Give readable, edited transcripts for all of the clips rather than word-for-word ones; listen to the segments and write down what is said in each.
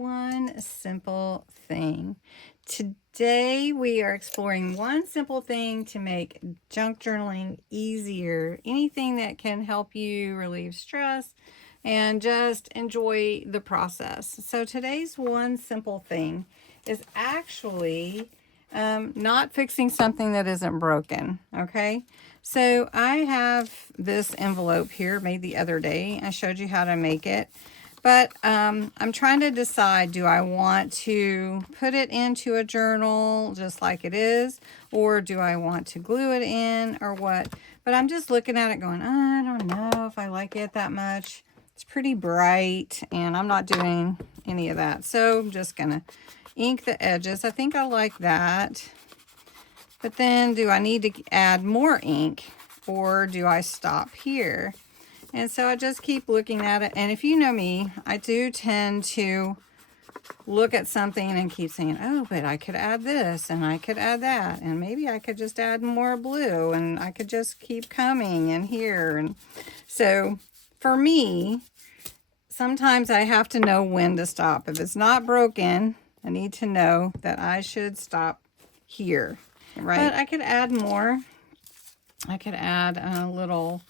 One simple thing. Today we are exploring one simple thing to make junk journaling easier. Anything that can help you relieve stress and just enjoy the process. So today's one simple thing is actually not fixing something that isn't broken, okay? So I have this envelope here made the other day. I showed you how to make it. But I'm trying to decide, do I want to put it into a journal just like it is, or do I want to glue it in, or what? But I'm just looking at it going, I don't know if I like it that much. It's pretty bright, and I'm not doing any of that. So I'm just going to ink the edges. I think I like that. But then do I need to add more ink, or do I stop here? And so I just keep looking at it. And if you know me, I do tend to look at something and keep saying, oh, but I could add this and I could add that. And maybe I could just add more blue and I could just keep coming in here. And so for me, sometimes I have to know when to stop. If it's not broken, I need to know that I should stop here, right? But I could add more. I could add a little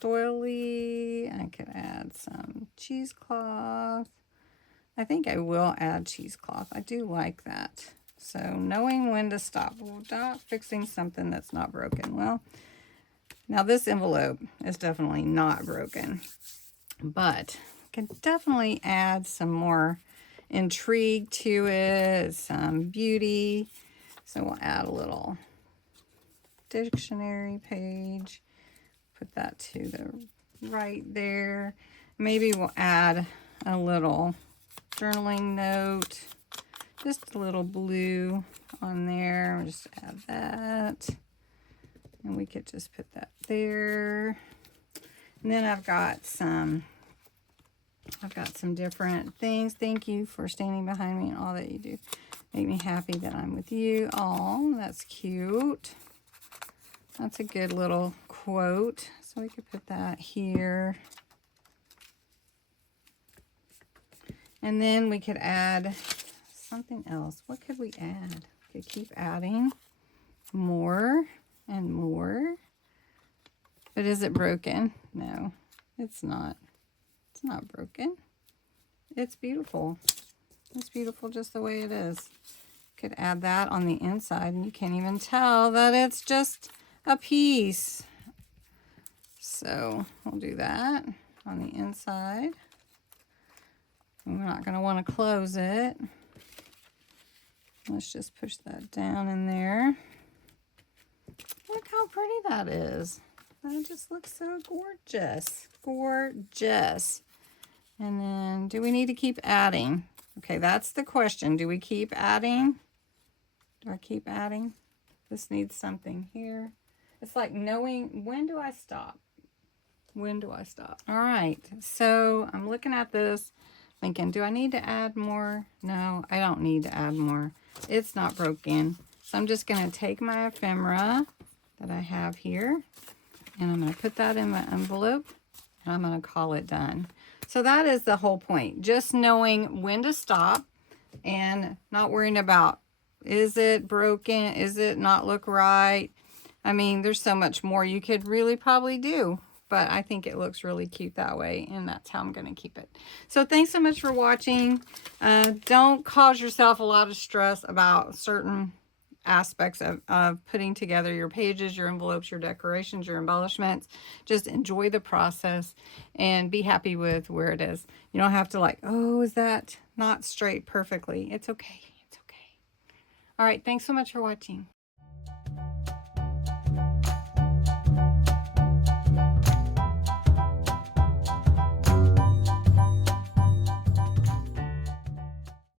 doily. I could add some cheesecloth. I think I will add cheesecloth. I do like that. So knowing when to stop. Well, not fixing something that's not broken. Well, now this envelope is definitely not broken, but I can definitely add some more intrigue to it, some beauty. So we'll add a little dictionary page. Put that to the right there. Maybe we'll add a little journaling note, just a little blue on there. We'll just add that, and we could just put that there. And then I've got some different things. Thank you for standing behind me and all that you do. Make me happy that I'm with you. Oh, that's cute. That's a good little quote. So we could put that here. And then we could add something else. What could we add? We could keep adding more and more. But is it broken? No, it's not. It's not broken. It's beautiful. It's beautiful just the way it is. Could add that on the inside, and you can't even tell that it's just a piece. So we'll do that on the inside. And we're not going to want to close it. Let's just push that down in there. Look how pretty that is. That just looks so gorgeous. Gorgeous. And then, do we need to keep adding? Okay, that's the question. Do we keep adding? Do I keep adding? This needs something here. It's like knowing, when do I stop? When do I stop? All right, so I'm looking at this thinking, do I need to add more? No, I don't need to add more. It's not broken. So I'm just going to take my ephemera that I have here, and I'm going to put that in my envelope, and I'm going to call it done. So that is the whole point. Just knowing when to stop and not worrying about, is it broken? Is it not look right? I mean, there's so much more you could really probably do, but I think it looks really cute that way, and that's how I'm going to keep it. So thanks so much for watching. Don't cause yourself a lot of stress about certain aspects of putting together your pages, your envelopes, your decorations, your embellishments. Just enjoy the process and be happy with where it is. You don't have to like, oh, is that not straight perfectly? It's okay. It's okay. All right. Thanks so much for watching.